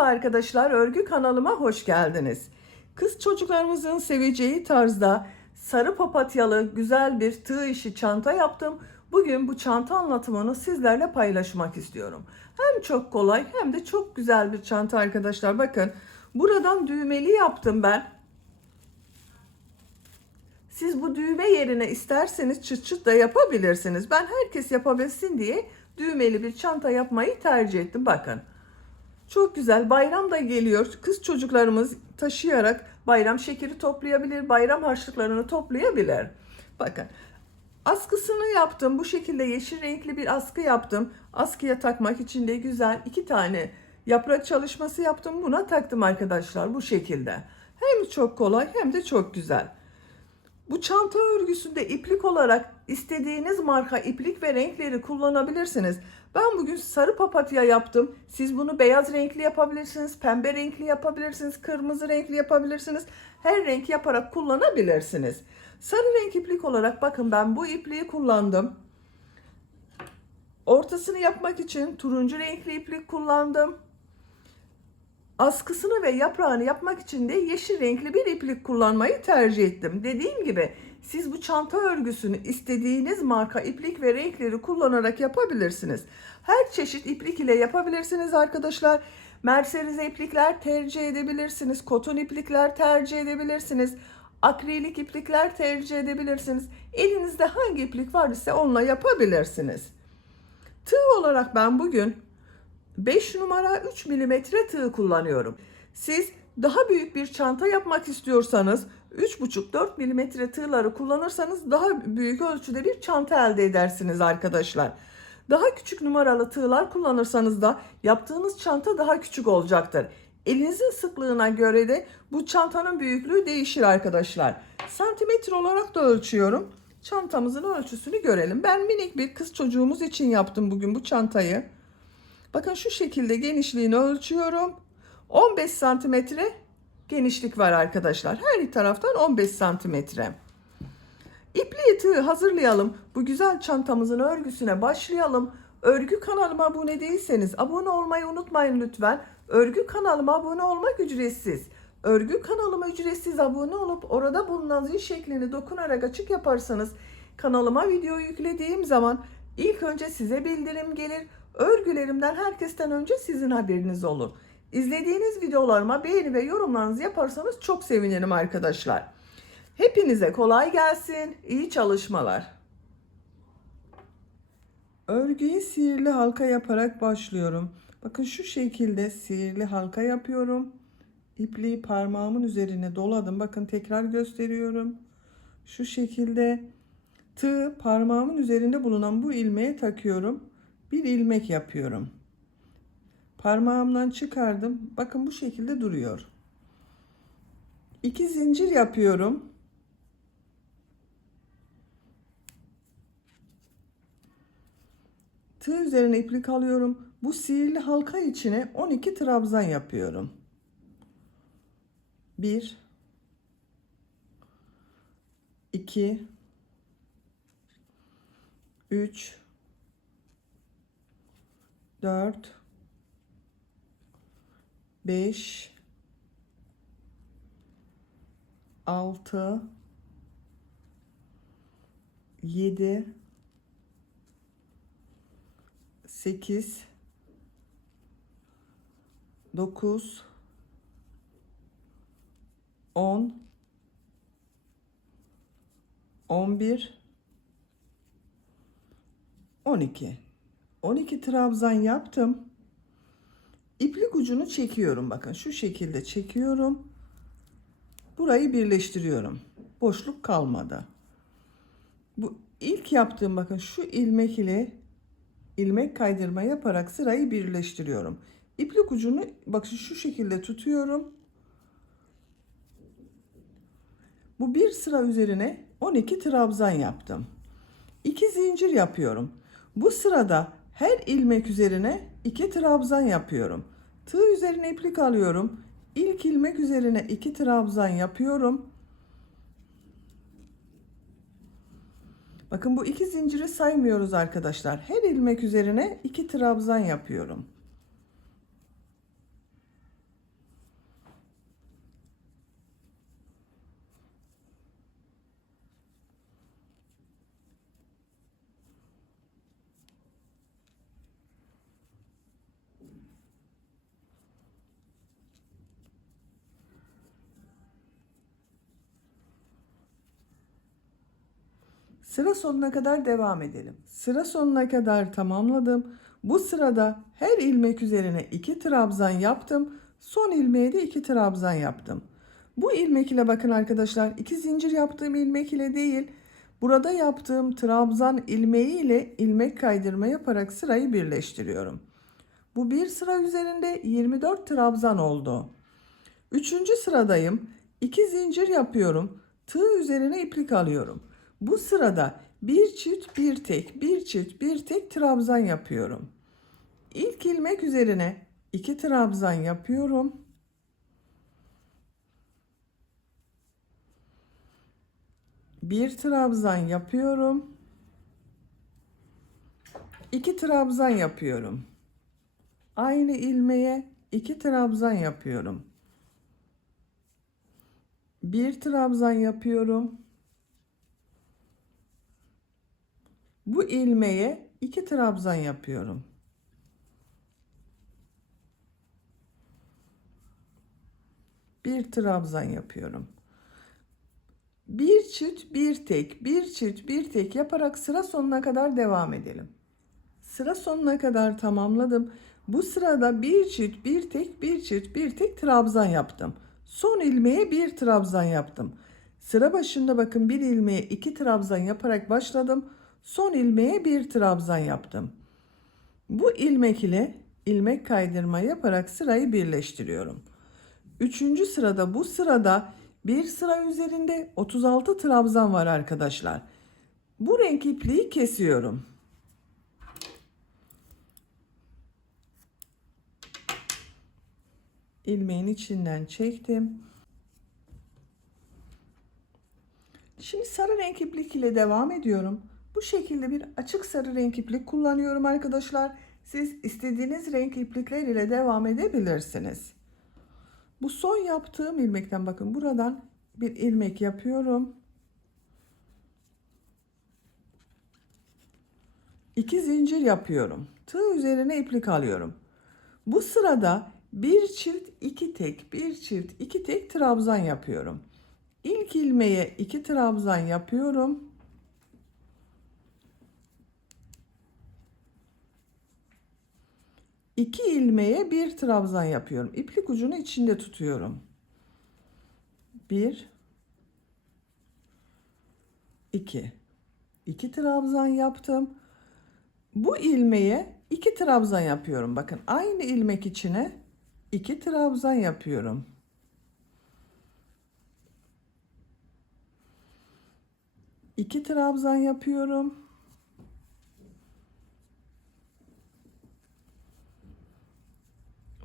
Merhaba arkadaşlar, örgü kanalıma hoş geldiniz. Kız çocuklarımızın seveceği tarzda sarı papatyalı güzel bir tığ işi çanta yaptım. Bugün bu çanta anlatımını sizlerle paylaşmak istiyorum. Hem çok kolay hem de çok güzel bir çanta arkadaşlar. Bakın buradan düğmeli yaptım ben. Siz bu düğme yerine isterseniz çıt çıt da yapabilirsiniz. Ben herkes yapabilsin diye düğmeli bir çanta yapmayı tercih ettim. Bakın. Çok güzel. Bayram da geliyor. Kız çocuklarımız taşıyarak bayram şekeri toplayabilir, bayram harçlıklarını toplayabilir. Bakın. Askısını yaptım. Bu şekilde yeşil renkli bir askı yaptım. Askıya takmak için de güzel 2 tane yaprak çalışması yaptım. Buna taktım arkadaşlar bu şekilde. Hem çok kolay hem de çok güzel. Bu çanta örgüsünde iplik olarak istediğiniz marka iplik ve renkleri kullanabilirsiniz. Ben bugün sarı papatya yaptım. Siz bunu beyaz renkli yapabilirsiniz, pembe renkli yapabilirsiniz, kırmızı renkli yapabilirsiniz. Her renk yaparak kullanabilirsiniz. Sarı renk iplik olarak bakın ben bu ipliği kullandım. Ortasını yapmak için turuncu renkli iplik kullandım. Askısını ve yaprağını yapmak için de yeşil renkli bir iplik kullanmayı tercih ettim. Dediğim gibi siz bu çanta örgüsünü istediğiniz marka iplik ve renkleri kullanarak yapabilirsiniz. Her çeşit iplik ile yapabilirsiniz arkadaşlar. Merserize iplikler tercih edebilirsiniz. Koton iplikler tercih edebilirsiniz. Akrilik iplikler tercih edebilirsiniz. Elinizde hangi iplik var ise onunla yapabilirsiniz. Tığ olarak ben bugün 5 numara 3 milimetre tığ kullanıyorum. Siz daha büyük bir çanta yapmak istiyorsanız 3,5-4 milimetre tığları kullanırsanız daha büyük ölçüde bir çanta elde edersiniz arkadaşlar. Daha küçük numaralı tığlar kullanırsanız da yaptığınız çanta daha küçük olacaktır. Elinizin sıklığına göre de bu çantanın büyüklüğü değişir arkadaşlar. Santimetre olarak da ölçüyorum. Çantamızın ölçüsünü görelim. Ben minik bir kız çocuğumuz için yaptım bugün bu çantayı. Bakın şu şekilde genişliğini ölçüyorum. 15 santimetre genişlik var arkadaşlar. Her taraftan 15 santimetre. İpliği tığı hazırlayalım. Bu güzel çantamızın örgüsüne başlayalım. Örgü kanalıma abone değilseniz abone olmayı unutmayın lütfen. Örgü kanalıma abone olmak ücretsiz. Örgü kanalıma ücretsiz abone olup orada bulunan zil şeklini dokunarak açık yaparsanız kanalıma video yüklediğim zaman ilk önce size bildirim gelir. Örgülerimden herkesten önce sizin haberiniz olur. İzlediğiniz videolarıma beğeni ve yorumlarınızı yaparsanız çok sevinirim arkadaşlar. Hepinize kolay gelsin. İyi çalışmalar. Örgüyü sihirli halka yaparak başlıyorum. Bakın şu şekilde sihirli halka yapıyorum. İpliği parmağımın üzerine doladım. Bakın tekrar gösteriyorum. Şu şekilde tığı parmağımın üzerinde bulunan bu ilmeğe takıyorum. Bir ilmek yapıyorum. Parmağımdan çıkardım. Bakın bu şekilde duruyor. 2 zincir yapıyorum. Tığ üzerine iplik alıyorum. Bu sihirli halka içine 12 trabzan yapıyorum. 1 2 3 4 5 6 7 8 9 10 11 12 trabzan yaptım. İplik ucunu çekiyorum. Bakın şu şekilde çekiyorum. Burayı birleştiriyorum. Boşluk kalmadı. Bu ilk yaptığım bakın şu ilmek ile ilmek kaydırma yaparak sırayı birleştiriyorum. İplik ucunu bakın şu şekilde tutuyorum. Bu bir sıra üzerine 12 trabzan yaptım. 2 zincir yapıyorum. Bu sırada her ilmek üzerine 2 trabzan yapıyorum. Tığ üzerine iplik alıyorum. İlk ilmek üzerine 2 trabzan yapıyorum. Bakın bu 2 zinciri saymıyoruz arkadaşlar. Her ilmek üzerine 2 trabzan yapıyorum. Sıra sonuna kadar devam edelim. Sıra sonuna kadar tamamladım. Bu sırada her ilmek üzerine 2 trabzan yaptım. Son ilmeğe de 2 trabzan yaptım. Bu ilmek ile bakın arkadaşlar, 2 zincir yaptığım ilmek ile değil, burada yaptığım trabzan ilmeği ile ilmek kaydırma yaparak sırayı birleştiriyorum. Bu bir sıra üzerinde 24 trabzan oldu. Üçüncü sıradayım. 2 zincir yapıyorum. Tığ üzerine iplik alıyorum. Bu sırada bir çift bir tek, bir çift bir tek trabzan yapıyorum. İlk ilmek üzerine 2 trabzan yapıyorum. Bir trabzan yapıyorum. 2 trabzan yapıyorum. Aynı ilmeğe 2 trabzan yapıyorum. Bir trabzan yapıyorum. Bu ilmeğe 2 trabzan yapıyorum. Bir trabzan yapıyorum. Bir çift bir tek, bir çift bir tek yaparak sıra sonuna kadar devam edelim. Sıra sonuna kadar tamamladım. Bu sırada bir çift bir tek, bir çift bir tek trabzan yaptım. Son ilmeğe bir trabzan yaptım. Sıra başında bakın, bir ilmeğe 2 trabzan yaparak başladım. Son ilmeğe bir trabzan yaptım. Bu ilmek ile ilmek kaydırma yaparak sırayı birleştiriyorum. Üçüncü sırada, bu sırada bir sıra üzerinde 36 trabzan var arkadaşlar. Bu renk ipliği kesiyorum. İlmeğin içinden çektim. Şimdi sarı renk iplik ile devam ediyorum. Bu şekilde bir açık sarı renk iplik kullanıyorum arkadaşlar. Siz istediğiniz renk iplikler ile devam edebilirsiniz. Bu son yaptığım ilmekten bakın, buradan bir ilmek yapıyorum. 2 zincir yapıyorum. Tığ üzerine iplik alıyorum. Bu sırada bir çift iki tek, bir çift iki tek trabzan yapıyorum. İlk ilmeğe 2 trabzan yapıyorum. İki ilmeğe bir trabzan yapıyorum. İplik ucunu içinde tutuyorum. 1 2 2 trabzan yaptım. Bu ilmeğe 2 trabzan yapıyorum. Bakın, aynı ilmek içine 2 trabzan yapıyorum. İki trabzan yapıyorum.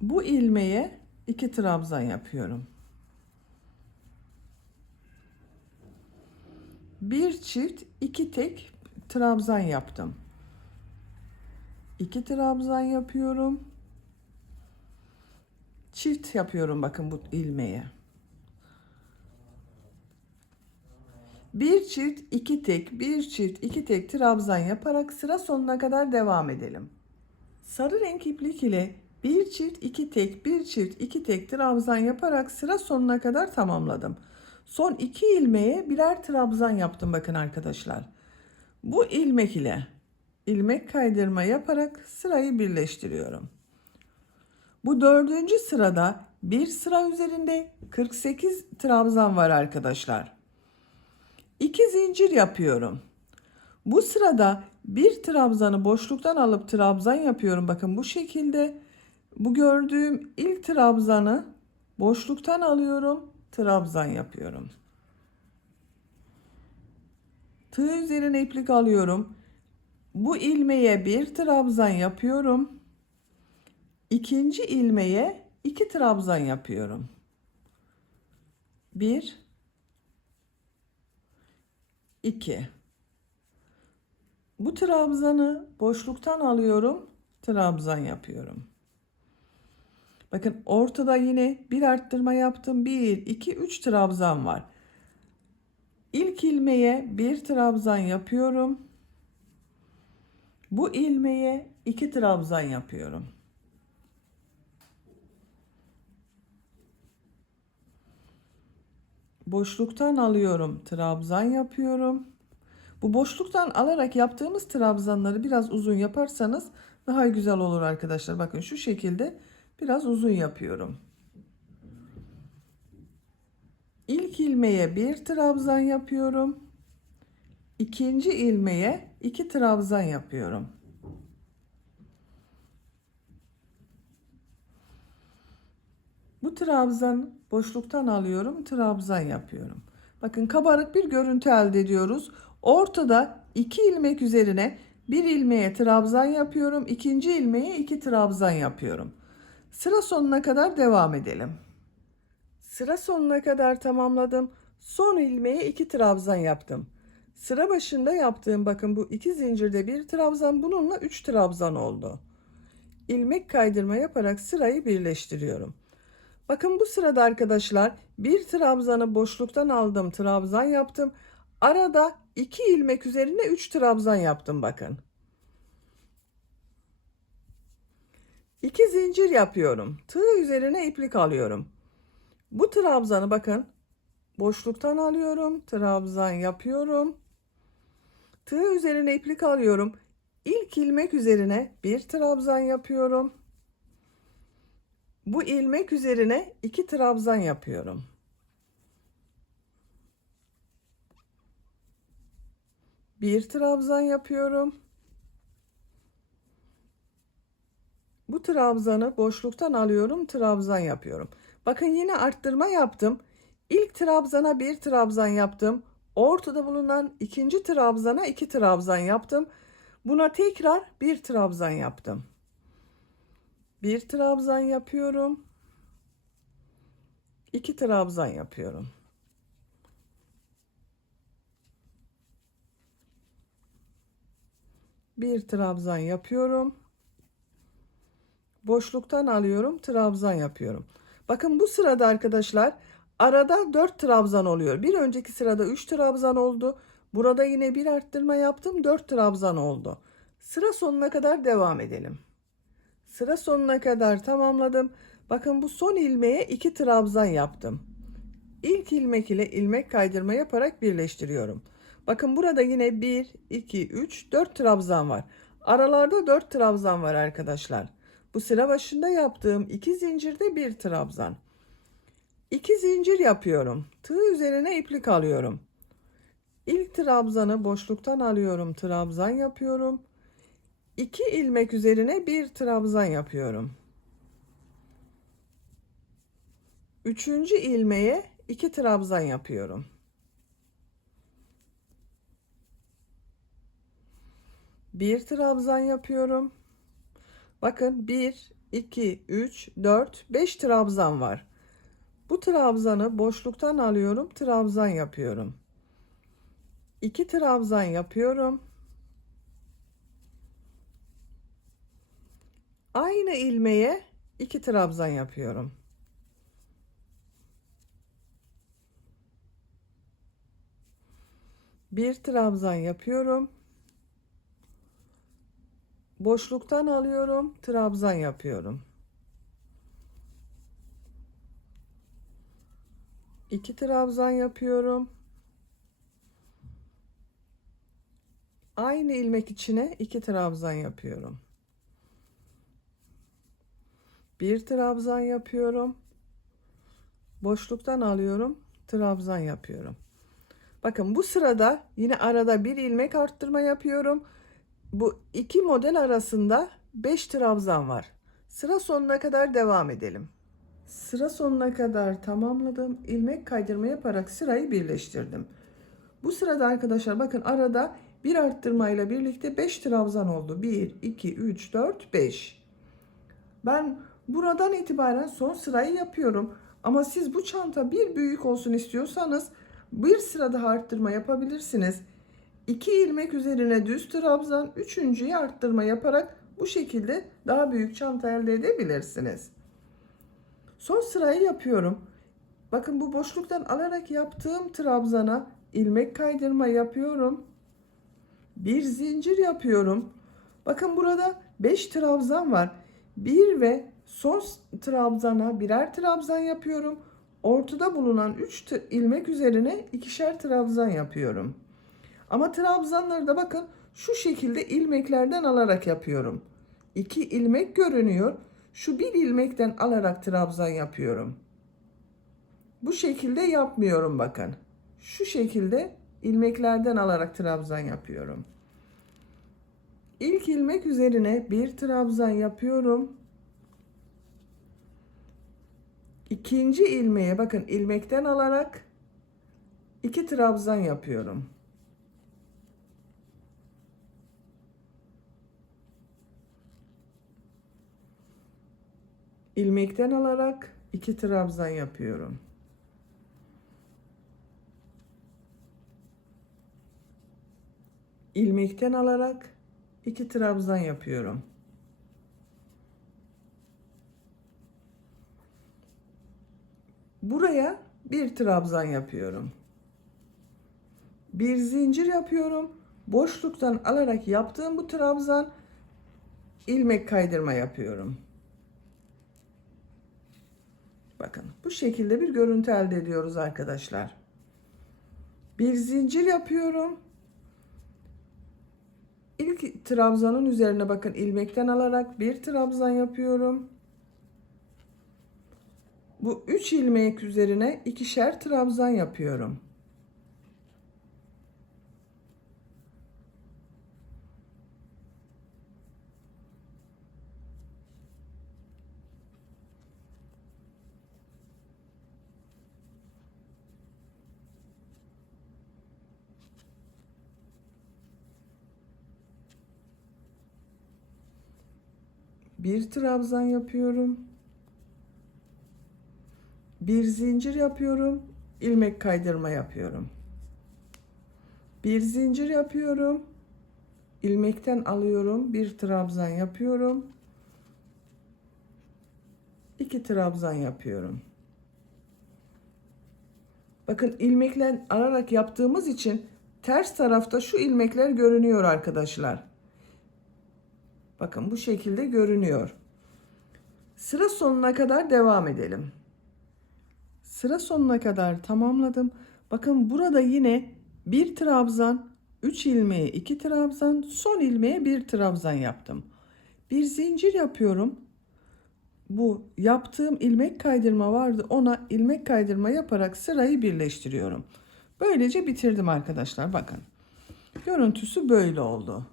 Bu ilmeğe 2 trabzan yapıyorum. Bir çift iki tek trabzan yaptım. 2 trabzan yapıyorum. Çift yapıyorum bakın bu ilmeğe. Bir çift iki tek, bir çift iki tek trabzan yaparak sıra sonuna kadar devam edelim. Sarı renk iplik ile bir çift iki tek, bir çift iki tek trabzan yaparak sıra sonuna kadar tamamladım. Son iki ilmeğe birer trabzan yaptım bakın arkadaşlar. Bu ilmek ile ilmek kaydırma yaparak sırayı birleştiriyorum. Bu dördüncü sırada bir sıra üzerinde 48 trabzan var arkadaşlar. 2 zincir yapıyorum. Bu sırada bir trabzanı boşluktan alıp trabzan yapıyorum. Bakın bu şekilde. Bu gördüğüm ilk trabzanı boşluktan alıyorum, trabzan yapıyorum. Tığ üzerine iplik alıyorum. Bu ilmeğe bir trabzan yapıyorum. İkinci ilmeğe 2 trabzan yapıyorum. 1 2. Bu trabzanı boşluktan alıyorum, trabzan yapıyorum. Bakın, ortada yine bir arttırma yaptım. 1 2 3 trabzan var. İlk ilmeğe bir trabzan yapıyorum. Bu ilmeğe 2 trabzan yapıyorum. Boşluktan alıyorum, trabzan yapıyorum. Bu boşluktan alarak yaptığımız trabzanları biraz uzun yaparsanız daha güzel olur arkadaşlar. Bakın şu şekilde biraz uzun yapıyorum. İlk ilmeğe bir trabzan yapıyorum. İkinci ilmeğe 2 trabzan yapıyorum. Bu trabzan boşluktan alıyorum, trabzan yapıyorum. Bakın kabarık bir görüntü elde ediyoruz. Ortada 2 ilmek üzerine bir ilmeğe trabzan yapıyorum. İkinci ilmeğe 2 trabzan yapıyorum. Sıra sonuna kadar devam edelim. Sıra sonuna kadar tamamladım. Son ilmeğe 2 trabzan yaptım. Sıra başında yaptığım bakın bu 2 zincirde bir trabzan, bununla 3 trabzan oldu. İlmek kaydırma yaparak sırayı birleştiriyorum. Bakın bu sırada arkadaşlar bir trabzanı boşluktan aldım, trabzan yaptım. Arada 2 ilmek üzerine 3 trabzan yaptım bakın. 2 zincir yapıyorum. Tığ üzerine iplik alıyorum. Bu trabzanı bakın boşluktan alıyorum, trabzan yapıyorum. Tığ üzerine iplik alıyorum. İlk ilmek üzerine bir trabzan yapıyorum. Bu ilmek üzerine 2 trabzan yapıyorum. Bir trabzan yapıyorum. Bu trabzanı boşluktan alıyorum, trabzan yapıyorum. Bakın yine arttırma yaptım. İlk trabzana bir trabzan yaptım. Ortada bulunan ikinci trabzana 2 trabzan yaptım. Buna tekrar bir trabzan yaptım. Bir trabzan yapıyorum. 2 trabzan yapıyorum. Bir trabzan yapıyorum. Boşluktan alıyorum, trabzan yapıyorum. Bakın bu sırada arkadaşlar arada 4 trabzan oluyor. Bir önceki sırada 3 trabzan oldu. Burada yine bir arttırma yaptım, 4 trabzan oldu. Sıra sonuna kadar devam edelim. Sıra sonuna kadar tamamladım. Bakın bu son ilmeğe 2 trabzan yaptım. İlk ilmek ile ilmek kaydırma yaparak birleştiriyorum. Bakın burada yine 1, 2, 3, 4 trabzan var. Aralarda 4 trabzan var arkadaşlar. Bu sıra başında yaptığım 2 zincirde bir trabzan. 2 zincir yapıyorum. Tığ üzerine iplik alıyorum. İlk trabzanı boşluktan alıyorum, trabzan yapıyorum. 2 ilmek üzerine bir trabzan yapıyorum. Üçüncü ilmeğe 2 trabzan yapıyorum. Bir trabzan yapıyorum. Bakın 1, 2, 3, 4, 5 trabzan var. Bu trabzanı boşluktan alıyorum, trabzan yapıyorum. 2 trabzan yapıyorum. Aynı ilmeğe 2 trabzan yapıyorum. Bir trabzan yapıyorum. Boşluktan alıyorum, trabzan yapıyorum. 2 trabzan yapıyorum. Aynı ilmek içine 2 trabzan yapıyorum. Bir trabzan yapıyorum. Boşluktan alıyorum, trabzan yapıyorum. Bakın bu sırada yine arada bir ilmek arttırma yapıyorum. Bu iki model arasında 5 trabzan var. Sıra sonuna kadar devam edelim. Sıra sonuna kadar tamamladım. İlmek kaydırma yaparak sırayı birleştirdim. Bu sırada arkadaşlar bakın arada bir arttırmayla birlikte 5 trabzan oldu. 1, 2, 3, 4, 5. Ben buradan itibaren son sırayı yapıyorum. Ama siz bu çanta bir büyük olsun istiyorsanız bir sıra daha arttırma yapabilirsiniz. 2 ilmek üzerine düz trabzan, üçüncüye arttırma yaparak bu şekilde daha büyük çanta elde edebilirsiniz. Son sırayı yapıyorum. Bakın bu boşluktan alarak yaptığım trabzana ilmek kaydırma yapıyorum. Bir zincir yapıyorum. Bakın burada 5 trabzan var. Bir ve son trabzana birer trabzan yapıyorum. Ortada bulunan 3 ilmek üzerine ikişer trabzan yapıyorum. Ama trabzanları da bakın şu şekilde ilmeklerden alarak yapıyorum. 2 ilmek görünüyor. Şu bir ilmekten alarak trabzan yapıyorum. Bu şekilde yapmıyorum bakın. Şu şekilde ilmeklerden alarak trabzan yapıyorum. İlk ilmek üzerine bir trabzan yapıyorum. İkinci ilmeğe bakın ilmekten alarak 2 trabzan yapıyorum. İlmekten alarak 2 trabzan yapıyorum. İlmekten alarak 2 trabzan yapıyorum. Buraya bir trabzan yapıyorum. Bir zincir yapıyorum. Boşluktan alarak yaptığım bu trabzan ilmek kaydırma yapıyorum. Bakın bu şekilde bir görüntü elde ediyoruz arkadaşlar. Bir zincir yapıyorum. İlk trabzanın üzerine bakın ilmekten alarak bir trabzan yapıyorum. Bu 3 ilmek üzerine ikişer trabzan yapıyorum. Bir trabzan yapıyorum. Bir zincir yapıyorum. İlmek kaydırma yapıyorum. Bir zincir yapıyorum. İlmekten alıyorum. Bir trabzan yapıyorum. 2 trabzan yapıyorum. Bakın ilmekle alarak yaptığımız için ters tarafta şu ilmekler görünüyor arkadaşlar. Bakın bu şekilde görünüyor. Sıra sonuna kadar devam edelim. Sıra sonuna kadar tamamladım. Bakın burada yine bir trabzan, 3 ilmeğe 2 trabzan, son ilmeğe bir trabzan yaptım. Bir zincir yapıyorum. Bu yaptığım ilmek kaydırma vardı. Ona ilmek kaydırma yaparak sırayı birleştiriyorum. Böylece bitirdim arkadaşlar. Bakın. Görüntüsü böyle oldu.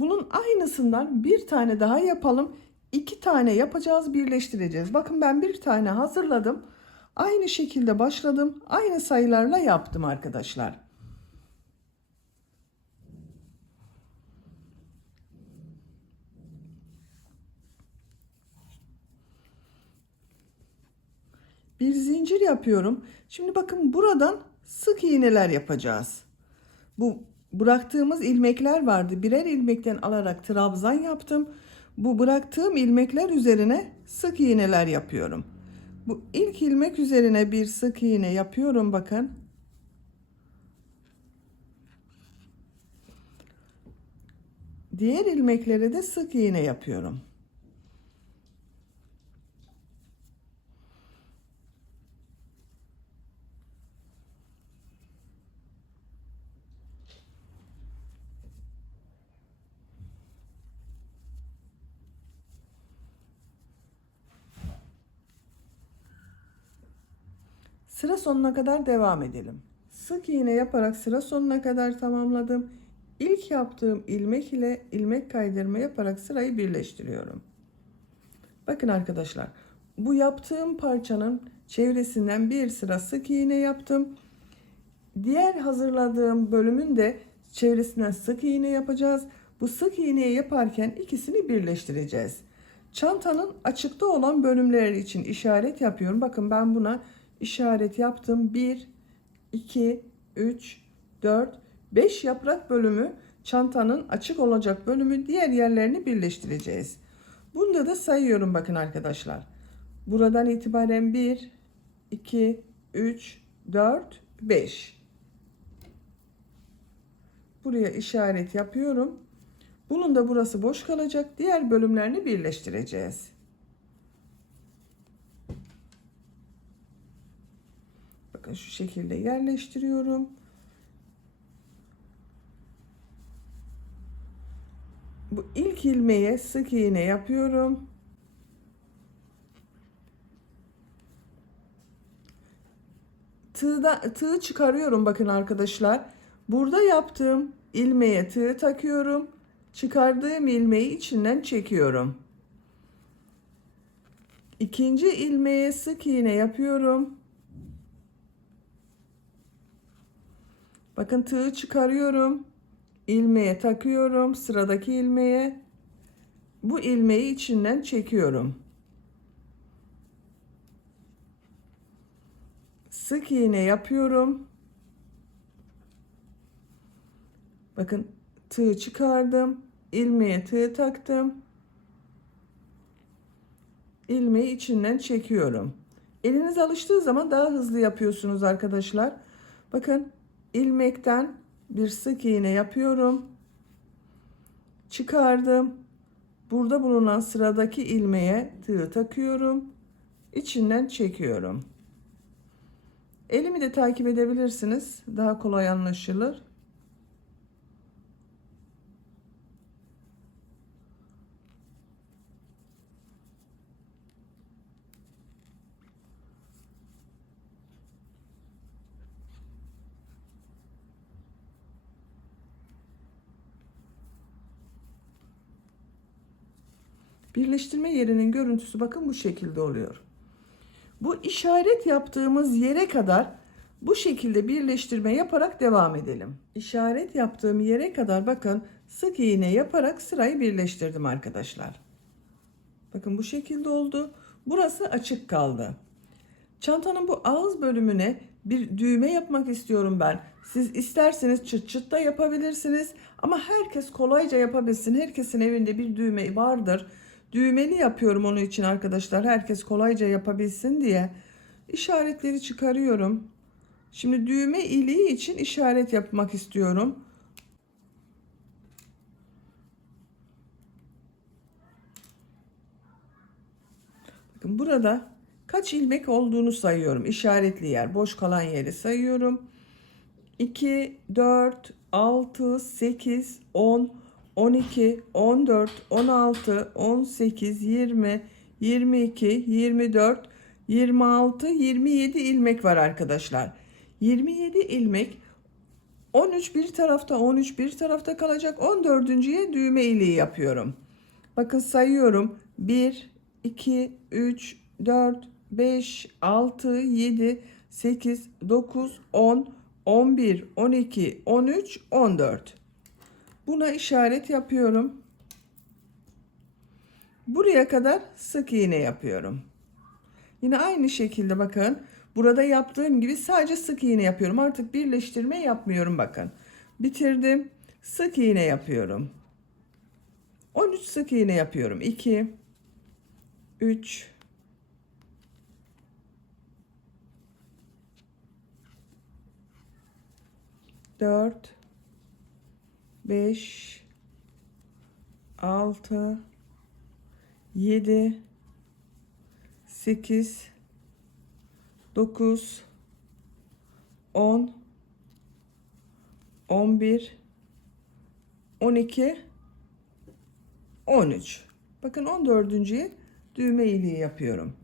Bunun aynısından bir tane daha yapalım. 2 tane yapacağız, birleştireceğiz. Bakın ben bir tane hazırladım. Aynı şekilde başladım. Aynı sayılarla yaptım arkadaşlar. Bir zincir yapıyorum. Şimdi bakın buradan sık iğneler yapacağız. Bu bıraktığımız ilmekler vardı. Birer ilmekten alarak trabzan yaptım. Bu bıraktığım ilmekler üzerine sık iğneler yapıyorum. Bu ilk ilmek üzerine bir sık iğne yapıyorum bakın. Diğer ilmeklere de sık iğne yapıyorum. Sıra sonuna kadar devam edelim. Sık iğne yaparak sıra sonuna kadar tamamladım. İlk yaptığım ilmek ile ilmek kaydırma yaparak sırayı birleştiriyorum. Bakın arkadaşlar, bu yaptığım parçanın çevresinden bir sıra sık iğne yaptım. Diğer hazırladığım bölümün de çevresinden sık iğne yapacağız. Bu sık iğneyi yaparken ikisini birleştireceğiz. Çantanın açıkta olan bölümleri için işaret yapıyorum. Bakın ben buna işaret yaptım. 1, 2, 3, 4, 5 yaprak bölümü çantanın açık olacak bölümü, diğer yerlerini birleştireceğiz. Bunda da sayıyorum bakın arkadaşlar. Buradan itibaren 1, 2, 3, 4, 5. Buraya işaret yapıyorum. Bunun da burası boş kalacak. Diğer bölümlerini birleştireceğiz. Bakın şu şekilde yerleştiriyorum. İlk ilmeğe sık iğne yapıyorum. Tığı çıkarıyorum bakın arkadaşlar. Burada yaptığım ilmeğe tığ takıyorum. Çıkardığım ilmeği içinden çekiyorum. İkinci ilmeğe sık iğne yapıyorum. Bakın tığı çıkarıyorum. İlmeğe takıyorum. Sıradaki ilmeğe. Bu ilmeği içinden çekiyorum. Sık iğne yapıyorum. Bakın tığı çıkardım. İlmeğe tığ taktım. İlmeği içinden çekiyorum. Eliniz alıştığı zaman daha hızlı yapıyorsunuz arkadaşlar. Bakın ilmekten bir sık iğne yapıyorum. Çıkardım. Burada bulunan sıradaki ilmeğe tığ takıyorum. İçinden çekiyorum. Elimi de takip edebilirsiniz. Daha kolay anlaşılır. Birleştirme yerinin görüntüsü bakın bu şekilde oluyor. Bu işaret yaptığımız yere kadar bu şekilde birleştirme yaparak devam edelim. İşaret yaptığım yere kadar bakın sık iğne yaparak sırayı birleştirdim arkadaşlar. Bakın bu şekilde oldu. Burası açık kaldı. Çantanın bu ağız bölümüne bir düğme yapmak istiyorum ben. Siz isterseniz çıt çıt da yapabilirsiniz. Ama herkes kolayca yapabilsin. Herkesin evinde bir düğme vardır. Düğmeli yapıyorum onun için arkadaşlar. Herkes kolayca yapabilsin diye. İşaretleri çıkarıyorum. Şimdi düğme iliği için işaret yapmak istiyorum. Bakın burada kaç ilmek olduğunu sayıyorum. İşaretli yer, boş kalan yeri sayıyorum. 2, 4, 6, 8, 10, 12, 14, 16, 18, 20, 22, 24, 26, 27 ilmek var arkadaşlar. 27 ilmek, 13 bir tarafta, 13 bir tarafta kalacak. 14.'ye düğme iliği yapıyorum. Bakın sayıyorum. 1, 2, 3, 4, 5, 6, 7, 8, 9, 10, 11, 12, 13, 14. Buna işaret yapıyorum. Buraya kadar sık iğne yapıyorum. Yine aynı şekilde bakın. Burada yaptığım gibi sadece sık iğne yapıyorum. Artık birleştirme yapmıyorum bakın. Bitirdim. Sık iğne yapıyorum. 13 sık iğne yapıyorum. 2, 3, 4, 5, 6, 7, 8, 9, 10, 11, 12, 13. Bakın 14.'ye düğme iliği yapıyorum.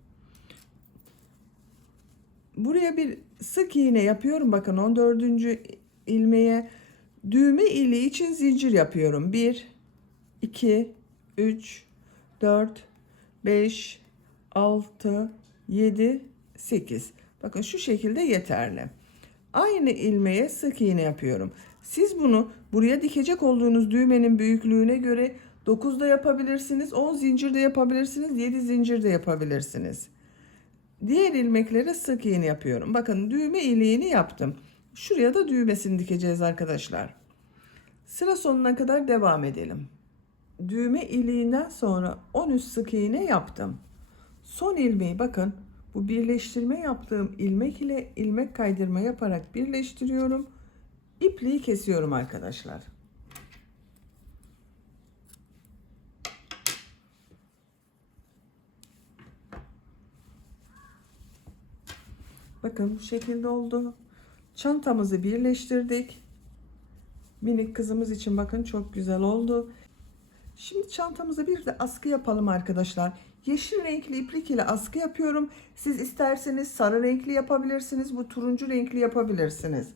Buraya bir sık iğne yapıyorum. Bakın 14. ilmeğe düğme iliği için zincir yapıyorum. 1, 2, 3, 4, 5, 6, 7, 8. Bakın şu şekilde yeterli. Aynı ilmeğe sık iğne yapıyorum. Siz bunu buraya dikecek olduğunuz düğmenin büyüklüğüne göre 9 da yapabilirsiniz, 10 zincir de yapabilirsiniz, 7 zincir de yapabilirsiniz. Diğer ilmeklere sık iğne yapıyorum. Bakın düğme iliğini yaptım. Şuraya da düğmesini dikeceğiz arkadaşlar. Sıra sonuna kadar devam edelim. Düğme iliğinden sonra 13 sık iğne yaptım. Son ilmeği bakın bu birleştirme yaptığım ilmek ile ilmek kaydırma yaparak birleştiriyorum. İpliği kesiyorum arkadaşlar. Bakın bu şekilde oldu. Çantamızı birleştirdik. Minik kızımız için bakın çok güzel oldu. Şimdi çantamıza bir de askı yapalım arkadaşlar. Yeşil renkli iplik ile askı yapıyorum. Siz isterseniz sarı renkli yapabilirsiniz. Bu turuncu renkli yapabilirsiniz.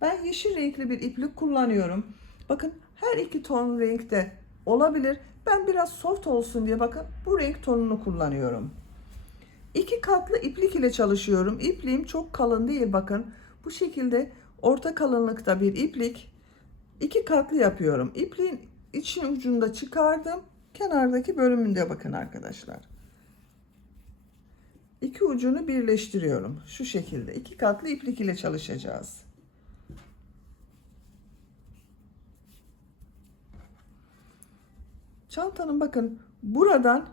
Ben yeşil renkli bir iplik kullanıyorum. Bakın her iki ton renkte olabilir. Ben biraz soft olsun diye bakın bu renk tonunu kullanıyorum. İki katlı iplik ile çalışıyorum. İpliğim çok kalın değil bakın. Bu şekilde orta kalınlıkta bir iplik. İki katlı yapıyorum. İpliğin için ucunda çıkardım. Kenardaki bölümünde bakın arkadaşlar. İki ucunu birleştiriyorum. Şu şekilde iki katlı iplik ile çalışacağız. Çantanın bakın buradan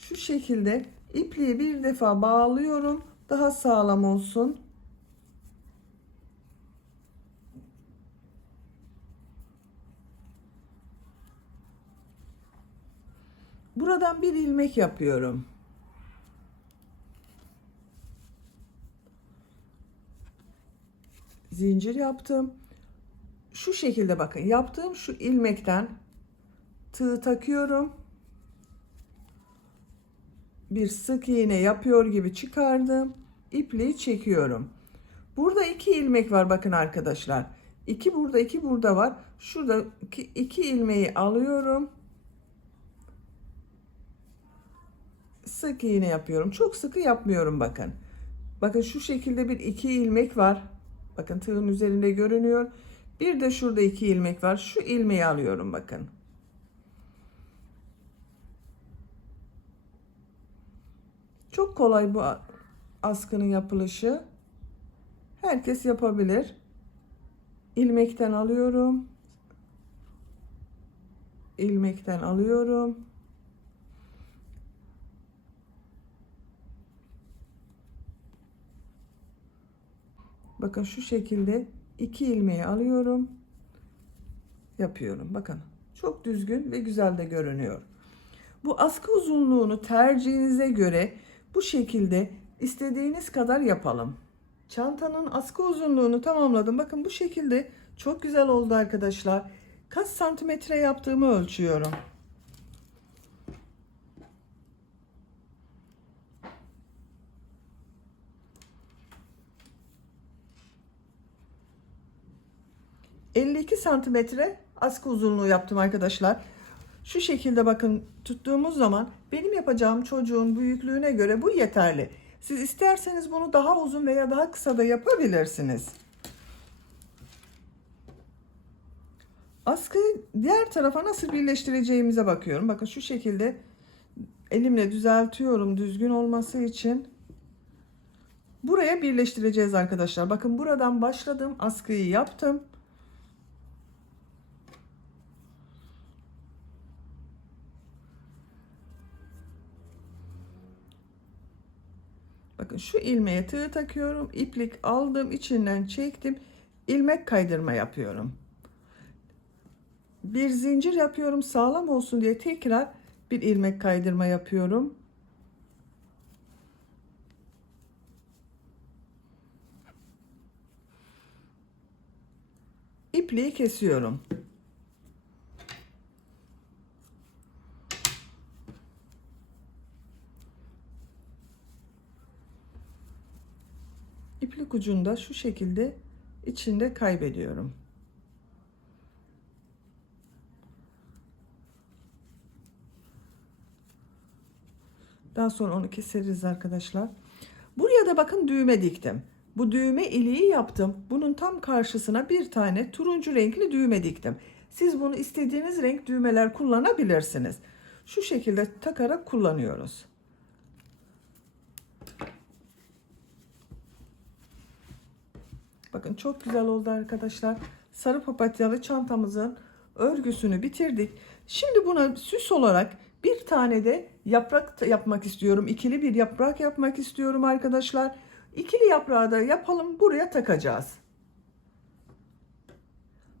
şu şekilde ipliği bir defa bağlıyorum. Daha sağlam olsun. Buradan bir ilmek yapıyorum. Zincir yaptım. Şu şekilde bakın yaptığım şu ilmekten tığ takıyorum. Bir sık iğne yapıyor gibi çıkardım. İpliği çekiyorum. Burada iki ilmek var bakın arkadaşlar. İki burada, iki burada var. Şuradaki iki ilmeği alıyorum. Sık iğne yapıyorum. Çok sıkı yapmıyorum bakın. Bakın şu şekilde bir iki ilmek var. Bakın tığın üzerinde görünüyor. Bir de şurada iki ilmek var. Şu ilmeği alıyorum bakın. Çok kolay bu askının yapılışı. Herkes yapabilir. İlmekten alıyorum. İlmekten alıyorum. Bakın şu şekilde iki ilmeği alıyorum. Yapıyorum. Bakın çok düzgün ve güzel de görünüyor. Bu askı uzunluğunu tercihinize göre bu şekilde istediğiniz kadar yapalım. Çantanın askı uzunluğunu tamamladım. Bakın bu şekilde çok güzel oldu arkadaşlar. Kaç santimetre yaptığımı ölçüyorum. ...52 santimetre askı uzunluğu yaptım arkadaşlar. Şu şekilde bakın tuttuğumuz zaman benim yapacağım çocuğun büyüklüğüne göre bu yeterli. Siz isterseniz bunu daha uzun veya daha kısa da yapabilirsiniz. Askıyı diğer tarafa nasıl birleştireceğimize bakıyorum. Bakın şu şekilde elimle düzeltiyorum düzgün olması için. Buraya birleştireceğiz arkadaşlar. Bakın buradan başladım. Askıyı yaptım. Bakın şu ilmeğe tığ takıyorum. İplik aldım, içinden çektim. İlmek kaydırma yapıyorum. Bir zincir yapıyorum sağlam olsun diye tekrar bir ilmek kaydırma yapıyorum. İpliği kesiyorum. İplik ucunda şu şekilde içinde kaybediyorum. Daha sonra onu keseriz arkadaşlar. Buraya da bakın düğme diktim. Bu düğme iliği yaptım. Bunun tam karşısına bir tane turuncu renkli düğme diktim. Siz bunu istediğiniz renk düğmeler kullanabilirsiniz. Şu şekilde takarak kullanıyoruz. Bakın çok güzel oldu arkadaşlar. Sarı papatyalı çantamızın örgüsünü bitirdik. Şimdi buna süs olarak bir tane de yaprak yapmak istiyorum. İkili bir yaprak yapmak istiyorum arkadaşlar. İkili yaprağı da yapalım. Buraya takacağız.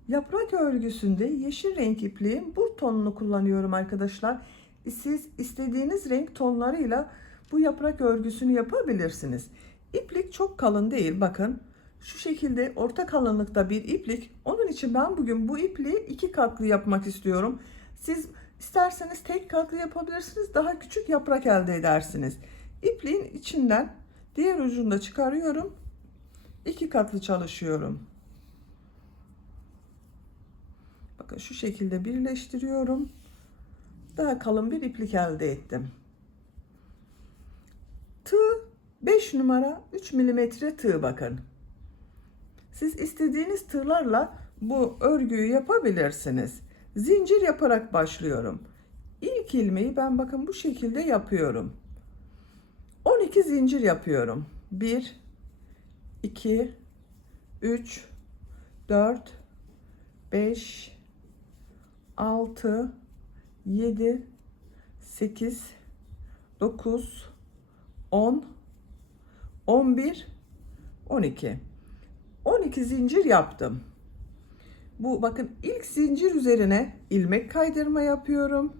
Yaprak örgüsünde yeşil renk ipliğin bu tonunu kullanıyorum arkadaşlar. Siz istediğiniz renk tonlarıyla bu yaprak örgüsünü yapabilirsiniz. İplik çok kalın değil bakın. Şu şekilde orta kalınlıkta bir iplik. Onun için ben bugün bu ipliği iki katlı yapmak istiyorum. Siz isterseniz tek katlı yapabilirsiniz. Daha küçük yaprak elde edersiniz. İpliğin içinden diğer ucunu da çıkarıyorum. 2 katlı çalışıyorum. Bakın şu şekilde birleştiriyorum. Daha kalın bir iplik elde ettim. Tığ 5 numara 3 milimetre tığ bakın. Siz istediğiniz tığlarla bu örgüyü yapabilirsiniz. Zincir yaparak başlıyorum. İlk ilmeği ben bakın bu şekilde yapıyorum. 12 zincir yapıyorum. 1, 2, 3, 4, 5, 6, 7, 8, 9, 10, 11, 12. 12 zincir yaptım. Bu bakın ilk zincir üzerine ilmek kaydırma yapıyorum.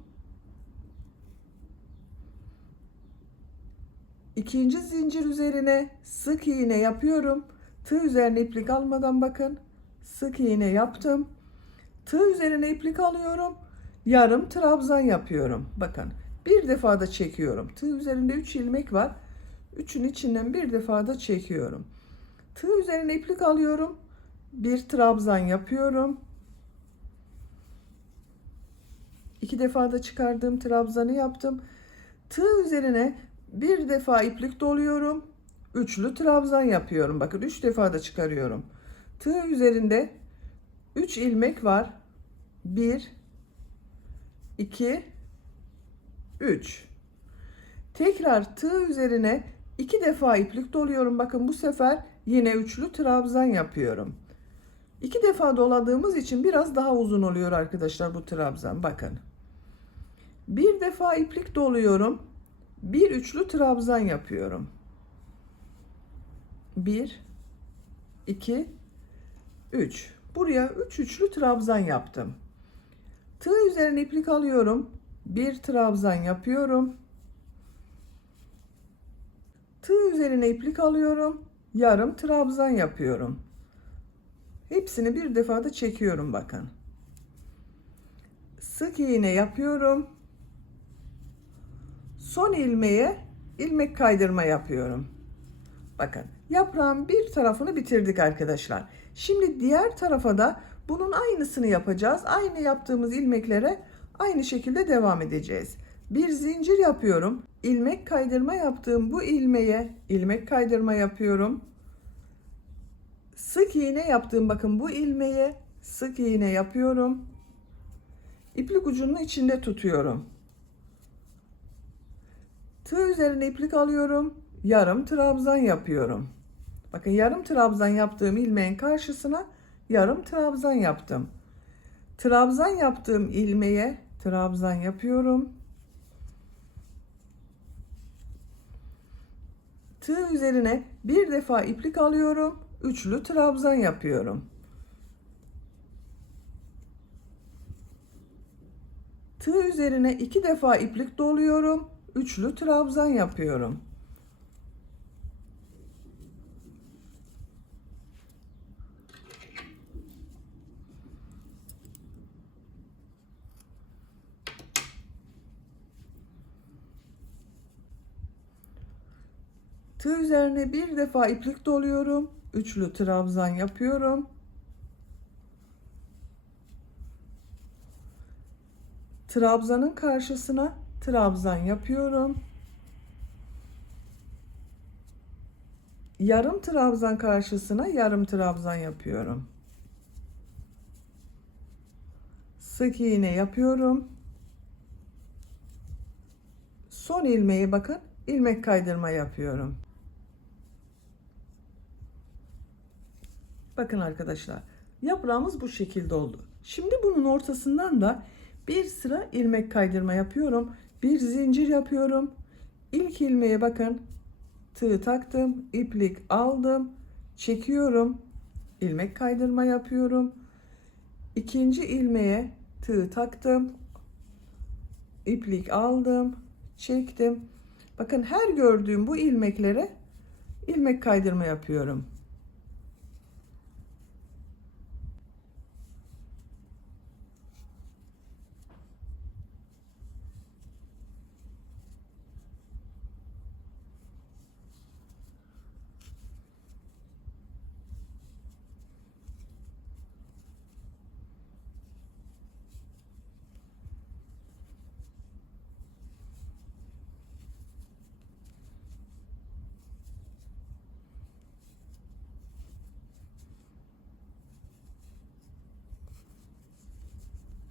İkinci zincir üzerine sık iğne yapıyorum. Tığ üzerine iplik almadan bakın. Sık iğne yaptım. Tığ üzerine iplik alıyorum. Yarım trabzan yapıyorum. Bakın bir defa da çekiyorum. Tığ üzerinde 3 ilmek var. 3'ün içinden bir defa da çekiyorum. Tığ üzerine iplik alıyorum. Bir trabzan yapıyorum. 2 defa da çıkardığım trabzanı yaptım. Tığ üzerine bir defa iplik doluyorum. Üçlü trabzan yapıyorum. Bakın 3 defa da çıkarıyorum. Tığ üzerinde 3 ilmek var. 1, 2, 3. Tekrar tığ üzerine 2 defa iplik doluyorum. Bakın bu sefer yine üçlü trabzan yapıyorum. 2 defa doladığımız için biraz daha uzun oluyor arkadaşlar bu trabzan. Bakın. Bir defa iplik doluyorum. Bir üçlü trabzan yapıyorum. 1, 2, 3. Buraya 3 üçlü trabzan yaptım. Tığ üzerine iplik alıyorum. Bir trabzan yapıyorum. Tığ üzerine iplik alıyorum. Yarım trabzan yapıyorum. Hepsini bir defada çekiyorum bakın. Sık iğne yapıyorum. Son ilmeğe ilmek kaydırma yapıyorum. Bakın yaprağın bir tarafını bitirdik arkadaşlar. Şimdi diğer tarafa da bunun aynısını yapacağız. Aynı yaptığımız ilmeklere aynı şekilde devam edeceğiz. Bir zincir yapıyorum. İlmek kaydırma yaptığım bu ilmeğe ilmek kaydırma yapıyorum. Sık iğne yaptığım bakın bu ilmeğe sık iğne yapıyorum. İplik ucunu içinde tutuyorum. Tığ üzerine iplik alıyorum. Yarım trabzan yapıyorum. Bakın yarım trabzan yaptığım ilmeğin karşısına yarım trabzan yaptım. Trabzan yaptığım ilmeğe trabzan yapıyorum. Tığ üzerine bir defa iplik alıyorum. Üçlü trabzan yapıyorum. Tığ üzerine 2 defa iplik doluyorum. Üçlü trabzan yapıyorum. Tığ üzerine bir defa iplik doluyorum. Üçlü trabzan yapıyorum. Trabzanın karşısına trabzan yapıyorum. Yarım trabzan karşısına yarım trabzan yapıyorum. Sık iğne yapıyorum. Son ilmeği bakın ilmek kaydırma yapıyorum. Bakın arkadaşlar yaprağımız bu şekilde oldu. Şimdi bunun ortasından da bir sıra ilmek kaydırma yapıyorum. Bir zincir yapıyorum. İlk ilmeğe bakın tığ taktım, iplik aldım, çekiyorum, ilmek kaydırma yapıyorum. İkinci ilmeğe tığ taktım, iplik aldım, çektim. Bakın her gördüğüm bu ilmeklere ilmek kaydırma yapıyorum.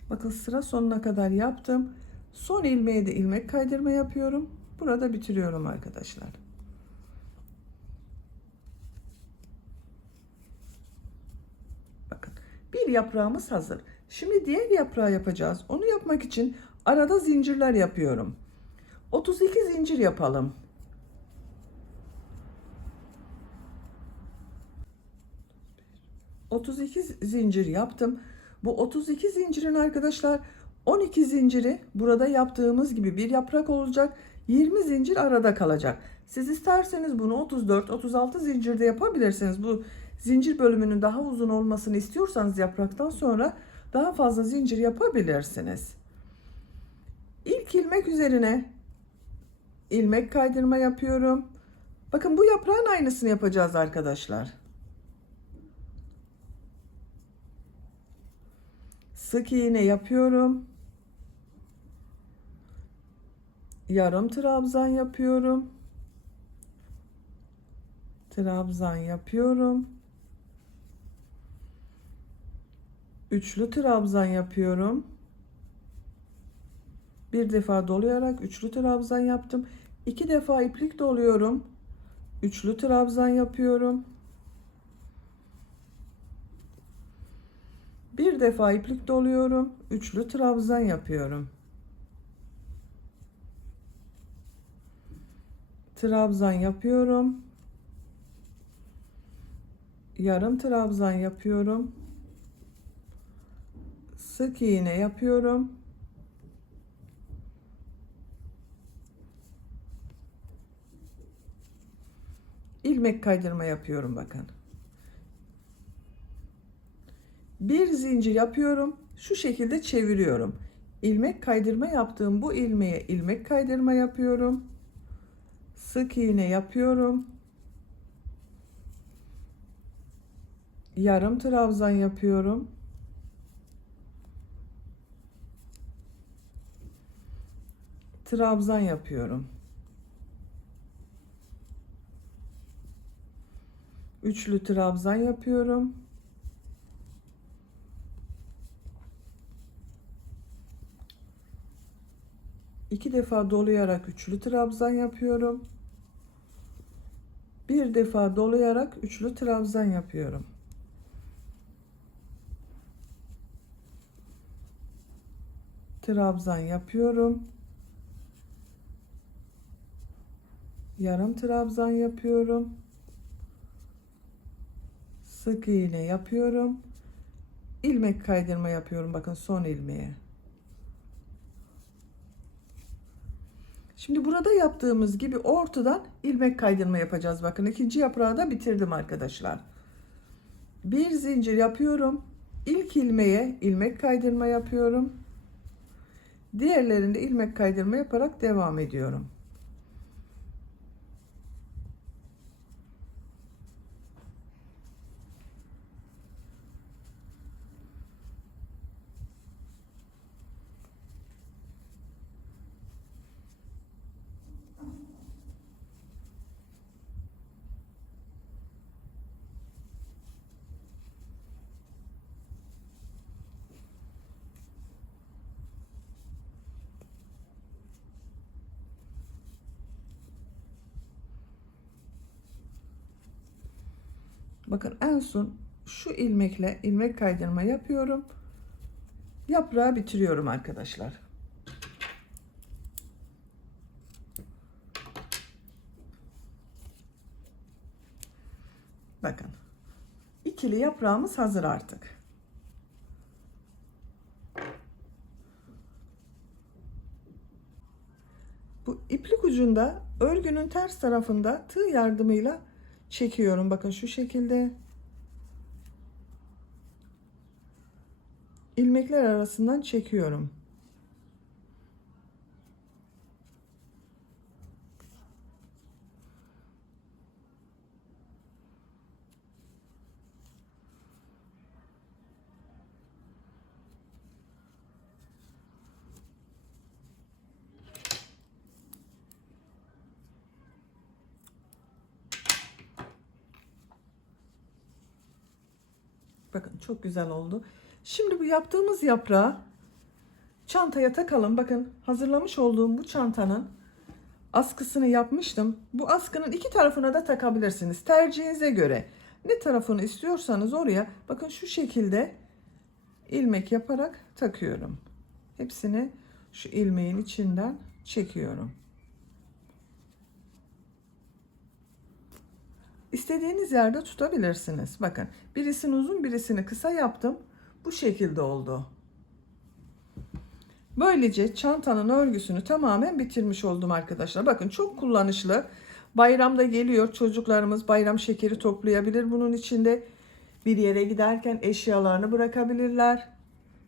Bakın sıra sonuna kadar yaptım. Son ilmeğe de ilmek kaydırma yapıyorum. Burada bitiriyorum arkadaşlar. Bakın bir yaprağımız hazır. Şimdi diğer yaprağı yapacağız. Onu yapmak için arada zincirler yapıyorum. 32 zincir yapalım. Zincir yaptım. Bu 32 zincirin arkadaşlar 12 zinciri burada yaptığımız gibi bir yaprak olacak. 20 zincir arada kalacak. Siz isterseniz bunu 34, 36 zincirde yapabilirsiniz. Bu zincir bölümünün daha uzun olmasını istiyorsanız yapraktan sonra daha fazla zincir yapabilirsiniz. İlk ilmek üzerine ilmek kaydırma yapıyorum. Bakın bu yaprağın aynısını yapacağız arkadaşlar. Sık iğne yapıyorum. Yarım trabzan yapıyorum. Trabzan yapıyorum. Üçlü trabzan yapıyorum. Bir defa dolayarak üçlü trabzan yaptım. 2 defa iplik doluyorum. Üçlü trabzan yapıyorum. Bir defa iplik doluyorum. Üçlü trabzan yapıyorum. Trabzan yapıyorum. Yarım trabzan yapıyorum. Sık iğne yapıyorum. İlmek kaydırma yapıyorum bakın. Bir zincir yapıyorum. Şu şekilde çeviriyorum. İlmek kaydırma yaptığım bu ilmeğe ilmek kaydırma yapıyorum. Sık iğne yapıyorum. Yarım trabzan yapıyorum. Trabzan yapıyorum. Üçlü trabzan yapıyorum. İki defa dolayarak üçlü trabzan yapıyorum. Bir defa dolayarak üçlü trabzan yapıyorum. Trabzan yapıyorum. Yarım trabzan yapıyorum. Sık iğne yapıyorum. İlmek kaydırma yapıyorum bakın son ilmeğe. Şimdi burada yaptığımız gibi ortadan ilmek kaydırma yapacağız. Bakın ikinci yaprağı da bitirdim arkadaşlar. Bir zincir yapıyorum. İlk ilmeğe ilmek kaydırma yapıyorum. Diğerlerinde ilmek kaydırma yaparak devam ediyorum. Bakın en son şu ilmekle ilmek kaydırma yapıyorum. Yaprağı bitiriyorum arkadaşlar. Bakın. İkili yaprağımız hazır artık. Bu iplik ucunda örgünün ters tarafında tığ yardımıyla çekiyorum. Bakın şu şekilde. İlmekler arasından çekiyorum. Bakın çok güzel oldu. Şimdi bu yaptığımız yaprağı Çantaya takalım. Bakın hazırlamış olduğum bu çantanın askısını yapmıştım. Bu askının iki tarafına da takabilirsiniz. Tercihinize göre. Ne tarafını istiyorsanız oraya bakın şu şekilde ilmek yaparak takıyorum. Hepsini şu ilmeğin içinden çekiyorum. İstediğiniz yerde tutabilirsiniz. Bakın birisini uzun birisini kısa yaptım. Bu şekilde oldu. Böylece çantanın örgüsünü tamamen bitirmiş oldum arkadaşlar. Bakın çok kullanışlı. Bayramda geliyor, çocuklarımız bayram şekeri toplayabilir. Bunun içinde bir yere giderken eşyalarını bırakabilirler.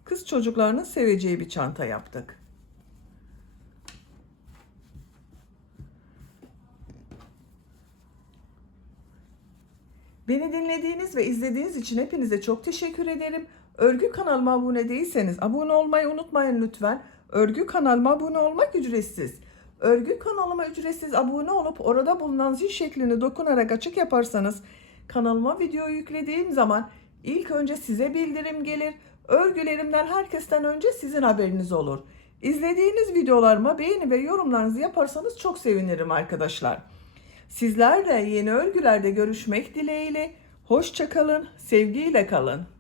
Kız çocuklarının seveceği bir çanta yaptık. Beni dinlediğiniz ve izlediğiniz için hepinize çok teşekkür ederim. Örgü kanalıma abone değilseniz abone olmayı unutmayın lütfen. Örgü kanalıma abone olmak ücretsiz. Örgü kanalıma ücretsiz abone olup orada bulunan zil şeklini dokunarak açık yaparsanız kanalıma video yüklediğim zaman ilk önce size bildirim gelir. Örgülerimden herkesten önce sizin haberiniz olur. İzlediğiniz videolarıma beğeni ve yorumlarınızı yaparsanız çok sevinirim arkadaşlar. Sizlerle yeni örgülerde görüşmek dileğiyle. Hoşça kalın, sevgiyle kalın.